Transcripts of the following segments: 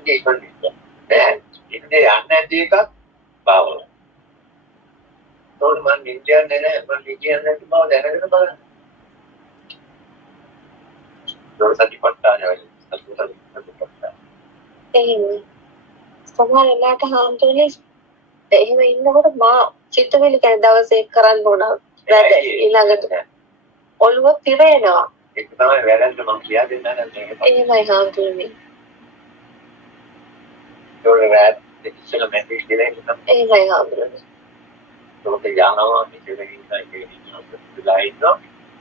මන්ගේ ඉක්මනට නෑ ඉන්නේ යන්නේ නැති එකක් බව. ඒකට මම නින්ජන්නේ නෑ මම නින්ජන්නේ නැති බව දැනගෙන බලන්න. සතිපට්ඨාන සතිපට්ඨාන. එහෙම. සමහර වෙලාවට හාමුදුරනේ එහෙම ඉන්නකොට මා චිත්තවිලි කියන දවසේ කරන්න ඕන වැඩ ඊළඟට ඔළුව පිරෙනවා. ඒක තමයි වැරද්ද මම කියා දෙන්න නැහැ. එහෙමයි හාමුදුරනේ. ඒකට වැරද්ද ඉස්සෙල්ලා මැසේජ් දෙලා ඉන්නම්. එහෙමයි හාමුදුරනේ. ඒකට යනවා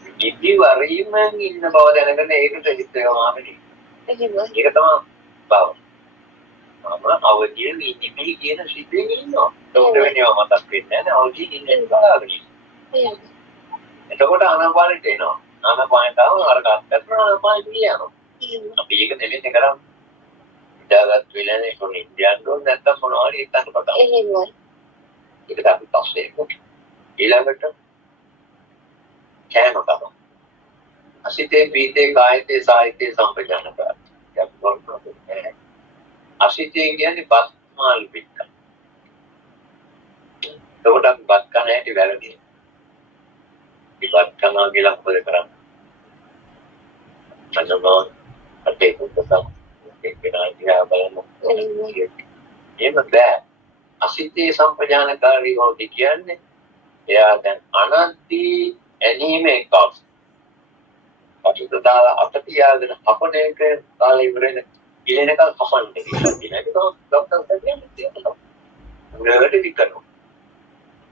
ඉතින් ඉති වරීමෙන් ඉන්න බව දැනගෙන ඒකට හිත එකමාමනේ. එහෙමයි. ඒක තමයි බව. මම අවදියේ නිදි කියන සිද්ධියෙන් ඉන්නවා. ඒකට වෙනවා මතක් වෙන්නේ නැහැ. අවදියේ ඉන්නේ බලාගෙන. එහෙමයි. එතකොට ආනාපානෙට එනවා. ආනාපානට ආවම අර ගන්නත් ආනාපානෙ කියනවා. අපි ඒක දෙන්නේ කරන්නේ. ඉඳගත් වෙලාවේ කොහොමද ඉන්දියානු නැත්තම් මොනවා හරි හිතන්න පටන් ගන්නවා. එහෙමයි. ඒක තමයි පස්සේ ඊළඟට කෑම කනවා. අසිතේ පීතේ කායිතේ සාහිතේ සම්පජානකා. අසිතේ කියන්නේ බස් මාළු පිටක. ඒකට අපි බත් කන හැටි වැරදි. ඉබත් කනවා කියලා මොකද කරන්නේ? අන්නෝ අපේ කුසල ඒකේනා දිහා බලමු. එහෙම බෑ. අසිතේ සම්පජානකාරී වෝටි කියන්නේ එයා දැන් අනන්ති ඇනීමේ එකක්. අපිට දාලා අප තියාගෙන අපන එක කාලේ ඉවරනේ ඉලෙනකල් කපන්නේ කියලා කියන එක තමයි ડોක්ටර් කියන්නේ. උගලට විකරනවා.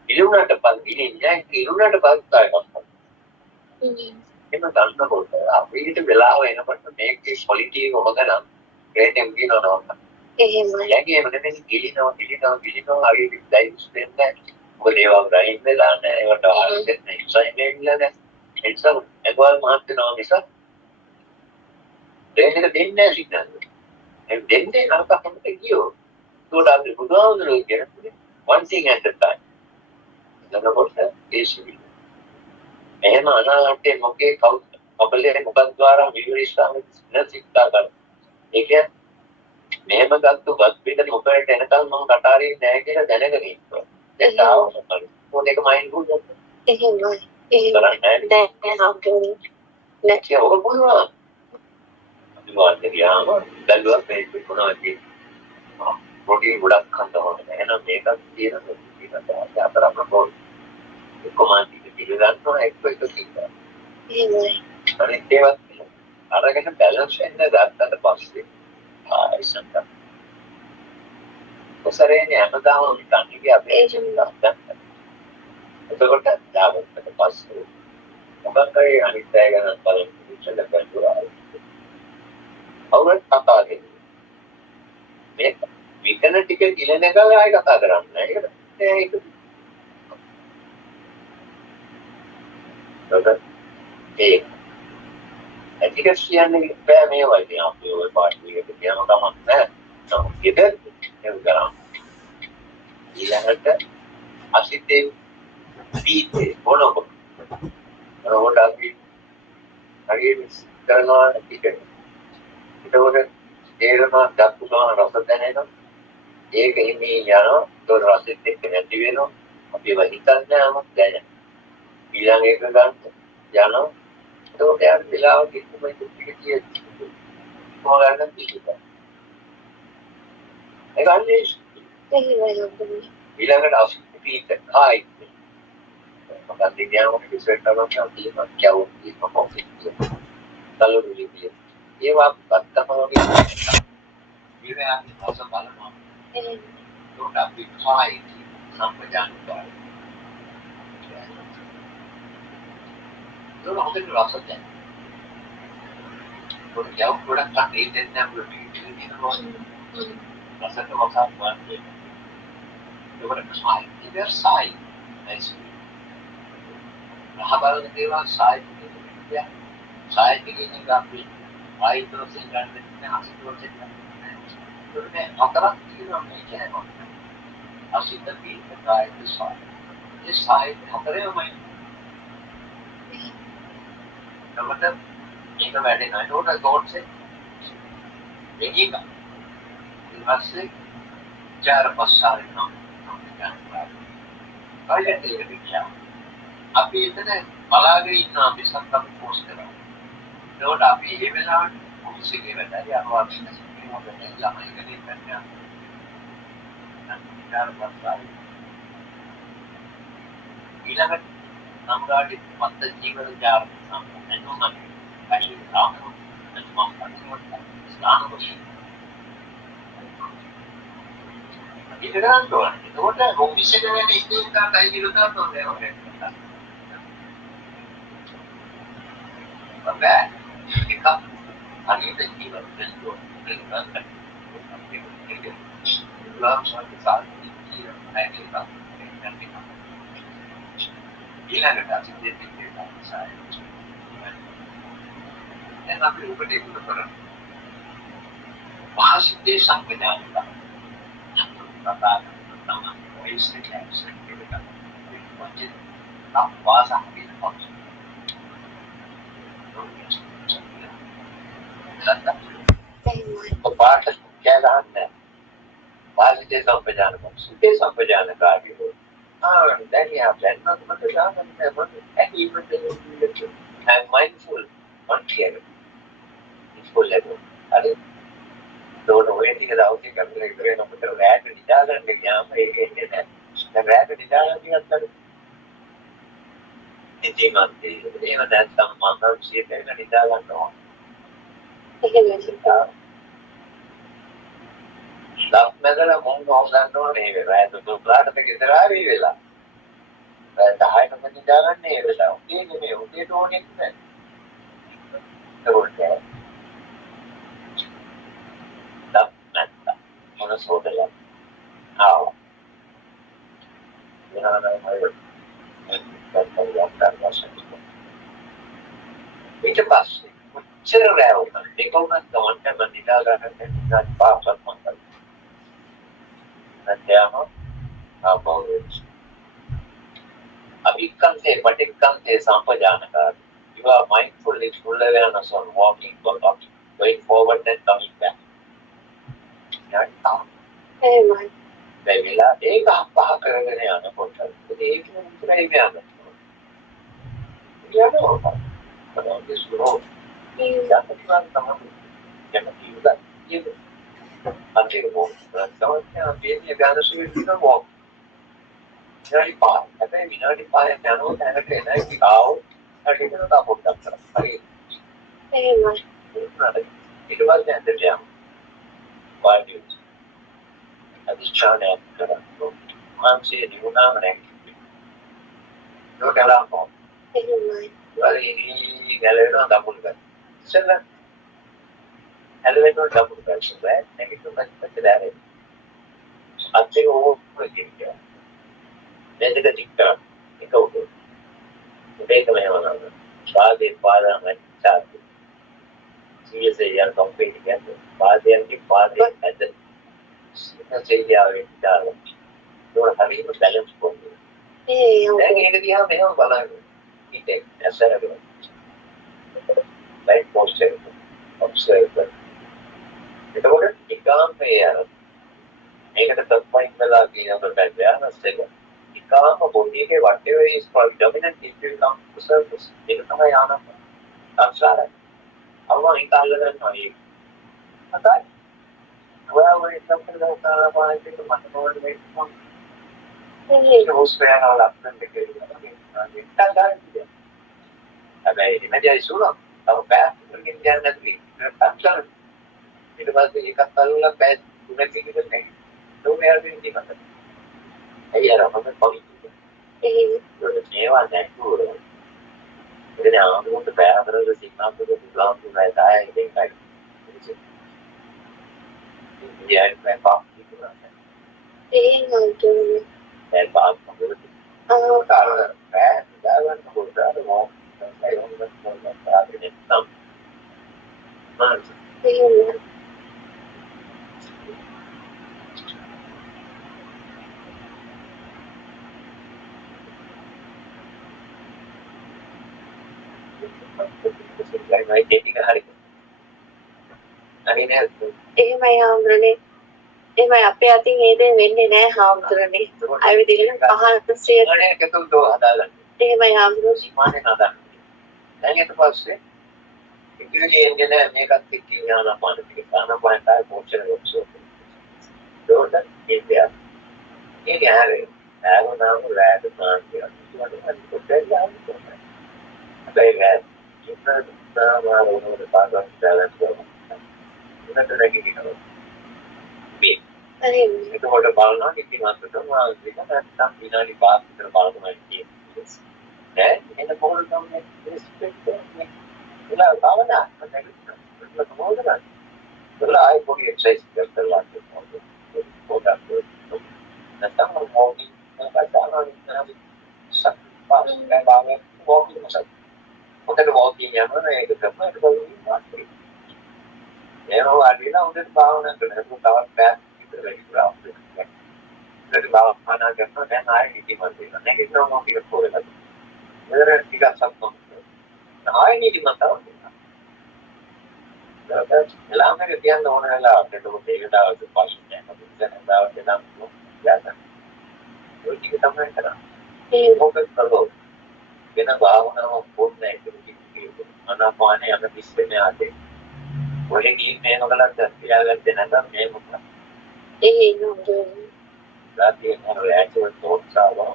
ඉලුණාට පස්සේ ඉන්නේ ඉලුණාට පස්සේ තමයි. එහෙම ගන්නකොට අපිට වෙලාව එනකොට මේකේ ක්වොලිටි එක හොදනම් රේටින් කියනවා. එහෙමයි. යකේ මොකද කිලිනවා හරි ඩයිස් දෙන්නේ. මොකද ඒවා බ්‍රයින් වෙලා නැහැ. ඒවට ආරෙත් නැහැ. සයින් වෙන්නේ නැහැ. එක්සල් එකවල් මාත් වෙනවා නිසා දෙන්න දෙන්නේ නැහැ සිග්නල්. ඒ දෙන්නේ නරකකට ගියෝ. ඒකට අපි බුදුහාමුදුරුවෝ කියන්නේ one thing at a time. නනකොට ඒසිවි. එහෙම අනාගතේ මොකේ කවුද අපලේ මොකක් द्वारा විවරිස්තාම නැසිතා ගන්න. ඒ කියන්නේ මෙහෙම ගත්තු බස් පිටට මොකලට එනකල් මම කටාරියේ නැහැ කියලා දැනගෙන ඉන්නවා. දැන් ආවම මොන එක මයින්ඩ් ගුඩ් එහෙමයි. නෑ හම්බුනේ. නෑ ඔක මොනවා? අපි වාස්තේ ගියාම බැලුවා Facebook මොනවද කියන්නේ. ප්‍රෝටීන් ගොඩක් කන්න ඕනේ. එහෙනම් මේකක් තියෙනවා. මේක තමයි අපරම පොල්. කොමාන්ඩ් එක පිළිගන්නවා එක්ක තියෙනවා. එහෙමයි. අනිත් ඒවත් අරගෙන බැලන්ස් වෙන්න ගත්තට පස්සේ ආයිසන්ට කොසරේනේ හැමදාම හිතන්නේ අපේ ජීවිතය ගන්න. එතකොට දාවකට පස්සේ මොකක් හරි අනිත් අය ගැන බලන්න ඉස්සෙල්ලා බලුවා. අවුරුත් කතා දෙන්නේ. මේ විකන ටික ඉලෙන එක ආයෙ කතා කරන්නේ. ඒක ඒක ඇටිකස් කියන්නේ බෑ මේ වගේ අපි ඔය පාටි එකට කියනවා තමයි නෑ. ඒක ඒක කරා. ඊළඟට අසිතේ පීතේ මොනකො. මොනකොට අපි හරියට කරනවා ටික. ඒකෝට තේරෙනවා දක්ු ගන්න රස දැනෙනවා. ඒක හිමී යනවා. ඒක රසෙත් එක්ක නැති වෙනවා. අපි ඒව හිතන්නේ ආමත් දැනෙනවා. ඊළඟ එක ගන්න යනවා. ඒකට යාර වෙලාවක ඉක්මනට ටික කිය කොහොමද පිටිට. ඒක අන්නේ ඊළඟට අසිතීත කායි. මොකක්ද කියනවා කිසිවෙක් තමයි අපි කියවෝ ඉක්මනට. කලුරුලිය. ඒවා බත්තම වගේ විරයන් රස බලනවා. ඒක අපි කායි සම්පජානකයි. ඒක හොඳට රස දැන. පොඩි යව් ගොඩක් කන්නේ දෙන්න අපිට කියනවා. රසට වසක් වන්නේ. ඒකට කායි ඉවර්සයි. නයිස්. රහබල දේවා සායි කියන්නේ සායි කියන්නේ අපි ආයතනයෙන් ගන්න අසිතෝසෙන් ගන්න. ඒක හතරක් තියෙනවා මේ කියනවා. අසිත පීත කායික සායි. ඒ සායි හතරේමයි. මේක වැඩේ නෑ. ඒකට තෝට්ස් එක. මේක පස්සේ චාර පස්සාරේ නම් කායයට ඉරියා අපි එතන බලාගෙන ඉන්නවා මිසක් අපි පෝස්ට් කරනවා. ඒකට අපි මේ වෙලාවට පොලිස් එකේ වැඩයි අරවා බිස්නස් එකේ මොකද ළමයි කෙනෙක් ගන්නවා. චාර පස්සාරේ ඊළඟට සම්රාජිත මත් ජීවන ජාල සම්පූර්ණයෙන්ම ඇයි ආවෝ එතකොට ස්ථාන වශයෙන් ඉතිරාන්ට ඒකට ඔෆිස් එක වෙන ඉස්තේ කාටයි කියලා තමයි ඔය බෑ ඒක අනිත් ජීවන දෙන්නෝ දෙන්නත් ලාක්ෂණ සාධි කියලා ඊළඟට අපි දෙන්නේ සායය. දැන් අපි උපට එකතු කරමු. වාසිතේ සංඥානික. ප්‍රකාශ තමයි වේස්ට් කැප්ස් එකකට. වචිත අපවාසහි පොත්. පාට කියලාන්නේ. වාසිතේ සංඥානික. සුතේ සංඥානික then you have that not much and even I'm mindful on here. It's full level. I don't know anything about it. I'm like, we're not going to add to the other and the rapid the even that some months see it and it doesn't know. Love method among all that no name, right? The blood of the Israeli villa. The height of the Nidara name without any meal, they don't exist. The word there. Love method. Minnesota love. How? You know, that was it. It's a bus. Children, they go and go on them and Nidara and not far from one. About it. Abhikante, Patikante, Sampajanaka. You are mindful, it's full awareness on walking, going forward and coming back. Amen. They will have a Pakarana portal. They can play the other. You know, but on this road, you have to run someone can use that. Until someone can be in the advantage of the walk. Very far. I think we know the fire channel and a train. I think out. I think it's not about that. Amen. It was the jam. Why do you? I was trying to I'm saying you know, no alarm. Amen. Well, he got double gun. Seven. Elevator double gun. Where? Negative much better. I think over again. Then the dictator, it over. The baker may have another. Father, father, and child. Seriously, they are competing together. Father and the father at the say, yeah, you're having a balance for you. Then you have a balance. He takes a set of like posture, observe. It's about it. You can't pay. Make it a tough point. Well, you know, but they are not stable. Body whatever is called dominant, it will come to surface. It will come out. I'm sorry. How long is that? Okay. Well, when it comes to the I think the much more makes one. Those were all up and the game. I imagine sooner. Our path will get done at me. It was the Katala bed to make it a thing. Don't have anything on it. I had a moment for you. The name on that tour. Then I want to bear the signal to the belong to my eye. I think I yeah, my pop people. And pop from the bad, that one to go to the wall. I don't know what in some months. Like taking a hurricane. I mean, එහෙමයි ආම්රනේ එහෙමයි අපේ අතින් ඒ දේ වෙන්නේ නැහැ හාමුදුරනේ. ඇවිදගෙන පහත් අනේ කතුල් දෝ හදාගන්න. එහෙමයි හාමුදුරුවෝ. සීමානේ නදන්න. දැන් ඊට පස්සේ ඉතිවිලි එන්නේ නැහැ මේකත් එක්ක ඥාන පානිතික ආනපාන තමයි මොචන යොක්සෝ. ඒකට ඉන්දියා. ඒ කියන්නේ ආවනාම ලෑද මාන්තිය. ඒකට පොඩ්ඩක් යාළුවෝ. හැබැයි ඉන්න තාමාරෝනෝද පාගස් දැලස් කරනවා. උනට නැගිටිනවා. මේ එතකොට බලනවා ඉතින් අන්තිමටම දෙක නැත්තම් විනාඩි 5ක් විතර බලනවා කියන්නේ. ඈ එන්න කොහොමද තමයි රිස්පෙක්ට් කරන්නේ. ඒලා භාවනා නැගිටිනවා. ඒක මොකද කරන්නේ? ඒලා ආයි පොඩි එක්සර්සයිස් කරලා පොඩක් නැත්තම් මොකක්ද නැත්නම් සක්පාස්කේ බාගේ වෝකින් මොකද? මොකද වෝකින් යනවා ඒක තමයි ඒක බලන්නේ. ඒනෝ අදිනා උදේ භාවනා කරනවා තවත් පැයක් විතර වැඩිපුරා අපිට. ඒක භාවනා කරනවා දැන් ආයෙ නිදිමත වෙනවා. නැගිටිනවා මොකද කොහෙද? මෙතන ටිකක් සම්පූර්ණ. ආයෙ නිදිමත වෙනවා. එලාමක තියන්න ඕන වෙලාවට එතකොට ඒක දාවට පස්සේ නැහැ. දැන් දාවට නම් යාත. ඔය ටික තමයි කරන්නේ. ඒ මොකද කරන්නේ? වෙන භාවනාවක් පොඩ්ඩක් ඒක අනාපානේ යන පිස්සෙන්නේ ආතේ. ඔය කී මේ මොකලද තියාගත්තේ නැත්නම් මේ මොකක්ද? ඒ නෝදේ. රාත්‍රියේ නෝ ඇක්චුවල් තෝට්ස් ආවා.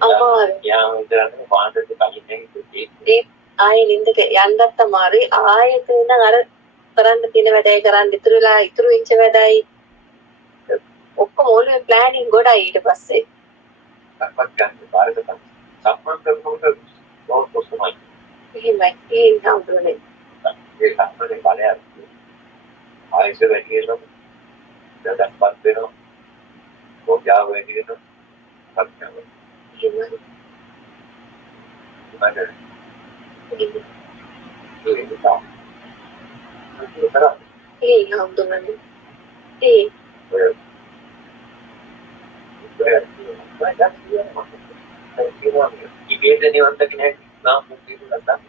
අමාරු. යා උදේට පාන්දර කලින් ඒ ආයෙ නින්දට යන්නත් අමාරුයි. ආයෙත් ඉඳන් අර කරන්න තියෙන වැඩයි කරන්න ඉතුරු වෙච්ච වැඩයි ඔක්කොම ඕනේ ප්ලෑනින් ගොඩයි ඊට පස්සේ. අපත් ගන්න බාරකට සම්මත කරනකොට බොහොම කොස්මයි. එහෙමයි. ඒ නම්බරනේ. ඒ සම්මතේ බලයක්. ආයෙත් වැඩි වෙනවා. දැන්පත් වෙනවා. ඕජාව වැඩි වෙනවා. පත් වෙනවා. එහෙමයි. මට ඒ නම්බරනේ. ඒ ඉබේද නිවන් දකින්න නම් මුක්තිය නැත්නම්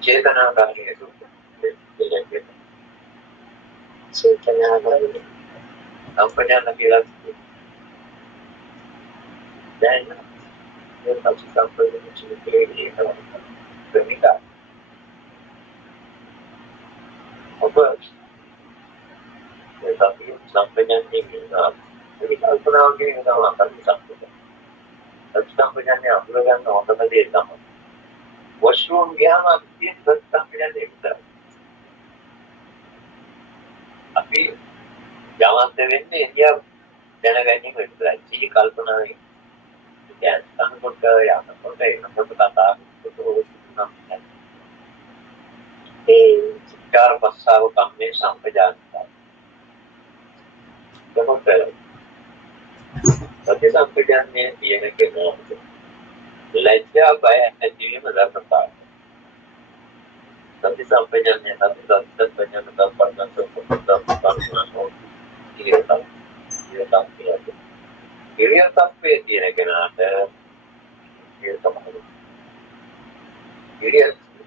චේතනාකාරී සුඛ චේතනාවයි. සම්පජාන කියලා දැන් මේ සම්පජාන චිත්‍රයේ කරනවා ඔබ මේ සම්පජාන්නේ කියනවා මේ කල්පනාව කියන එක තමයි අපිට සම්පජාන්නේ අහුල ගන්න හොඳම දේ තමයි වොෂ්රූම් ගියාම අපි සම්පජාන්නේ විතරයි අපි යවන්ත වෙන්නේ එදියා දැනගැනීම විතරයි ජී කල්පනාවේ දැන් සම්පූර්ණ යනකොට ඒකට කතා කරනවා ඒ चार पस्साव कम्मे संपजानता देखो सत्य संपजान्य DNA के नाम से लज्जा भय अजीब मदद करता है सत्य संपजान्य सत्य संपजान्य का पढ़ना हो पे DNA के नाम है ये समझ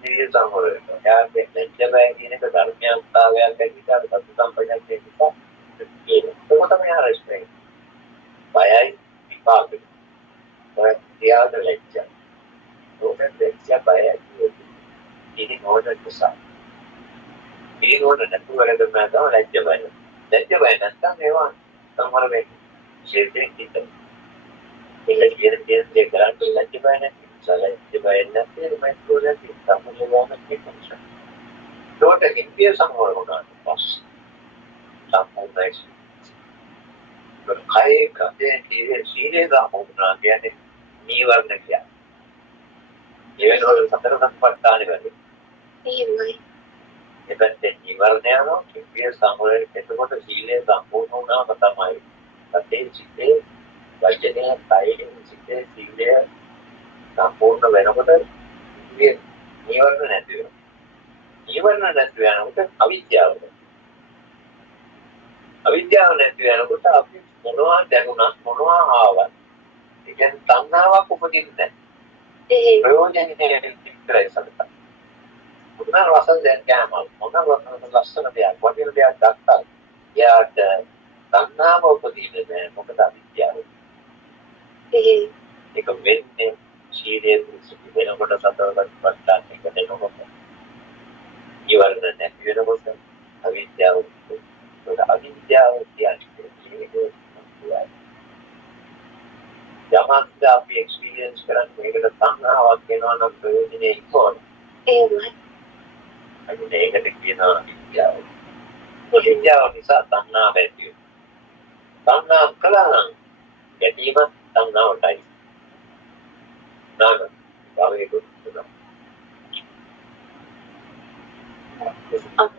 ये समझ यार देखने जब है कि इन्हें धर्म आता है या कहीं का सत्य संपजान्य के साथ तो वो तो यार इसमें बाया विभाग और दिया तो लेक्चर तो मैं लेक्चर बाया ini order besar ini order itu ada bermata leicester banyak kan memang sama orang cerita kita ini dia jalan tu leicester banyak salah banyak nanti rumah tu nanti kamu lewat nanti macam tu ada India sama orang pas sama nice berkait kerja sini dah orang dia ni warna dia ये लोग सत्रह तक पढ़ता नहीं करते එහෙමයි. එතෙන් ඉවරණයනවා කිපිය සමුරේ එතකොට සීලය සම්පූර්ණ වුණාම තමයි සතේ සිතේ වචනය කයි සිතේ සීලය සම්පූර්ණ වෙනකොට මේ නිවර්ණ නැති වෙනවා. නිවර්ණ නැති වෙනකොට අවිද්‍යාව නැති වෙනකොට අපි මොනවා දැනුණත් මොනවා ආවත් ඒ කියන්නේ තණ්හාවක් උපදින්නේ නැහැ. එහෙයි. ප්‍රයෝජනෙ විතරයි සලකන්නේ. මොනවා රසල් දැන් කෑමල් මොනවා ලස්සන දෙයක් වටින දෙයක් ගත්තා. එයාට තණ්හාව උපදින්නේ නැහැ. මොකද අවිද්‍යාව. එහෙයි. ඒක වෙන්නේ ශීලයේ පිසුදු වෙනකොට සතරවත්පත්තාන් එක දෙනකොට. ඊවරණ නැති වෙනකොට අවිද්‍යාව. ඒක අවිද්‍යාව කියන්නේ යමක් අපි එක්ස්පීරියන්ස් කරන්නේ මේකට තණ්හාවක් වෙනවා නම් ප්‍රයෝජනේ ඉක්මවන. එහෙමයි. අන්න ඒකට කියනවා විද්‍යාව. විද්‍යාව නිසා තණ්හාව ඇති වෙනවා. තණ්හා කළා නම් ගැටීම තණ්හාවටයි. නාම භවයේ දුක්ඛ. අහ්.